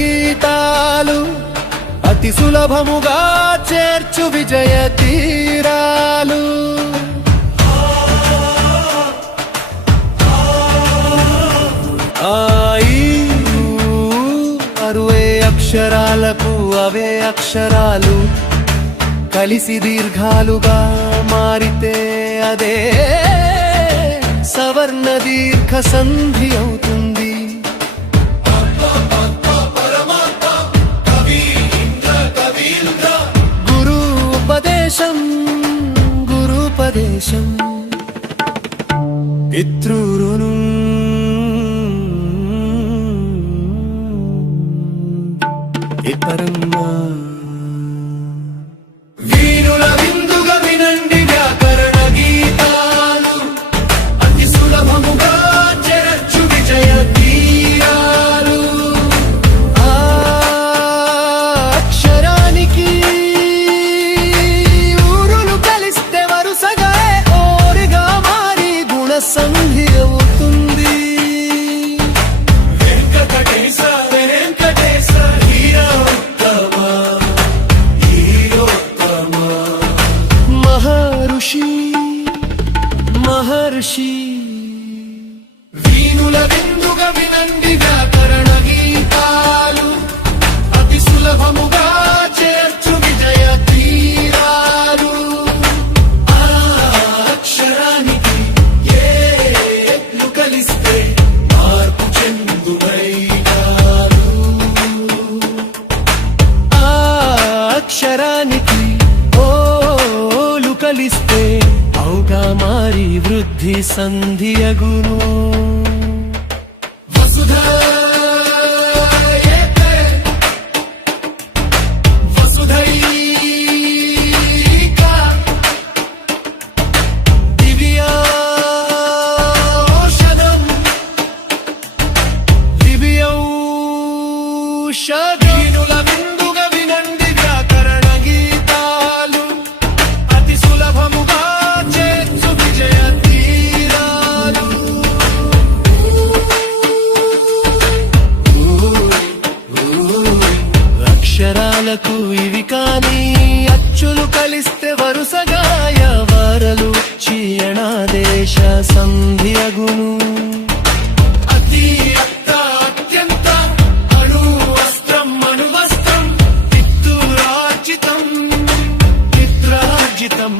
గీతాలు అతి సులభముగా చేర్చు విజయ తీరాలు. అరువే అక్షరాలకు అవే అక్షరాలు కలిసి దీర్ఘాలుగా మారితే అదే సవర్ణ దీర్ఘ సంధి అవుతుంది. గురుపదేశం పితృరును పరమా వీరుల విందుగా వినండి వ్యాకరణ గీతాలు అతి సులభముగా చేర్చు విజయ తీరాలు. అక్షరానికి ఊరులు కలిస్తే వరుసగా ఓరిగా మారి గుణ సంధి అవుతుంది. మహర్షి వీణుల విందుగా వినండి వ్యాకరణ గీతాలు అతి సులభముగా చేర్చు విజయ తీరాలు. అక్షరానికి ఏట్లు కలిస్తే మార్పు చెందునైనాలు. అక్షరానికి ఓలు కలిస్తే ఔగా మారి వృద్ధి సంధి అగును. వసుధైక దివ్యౌషధం దివ్యౌషధీనుల విందుగా వినండి వ్యాకరణ గీతాలు అతి సులభముగా అక్షరాలకు ఇవి కాని అచ్చులు కలిస్తే వరుసగా యవరలు చీయణాదేశ సంధి అగును. అతి అత్యంత అణు వస్త్రం అణువస్త్రం పిత్తురార్జితం పిత్రార్జితం.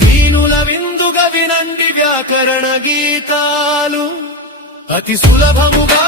వీణుల విందుగా వినండి వ్యాకరణ గీతాలు అతి సులభముగా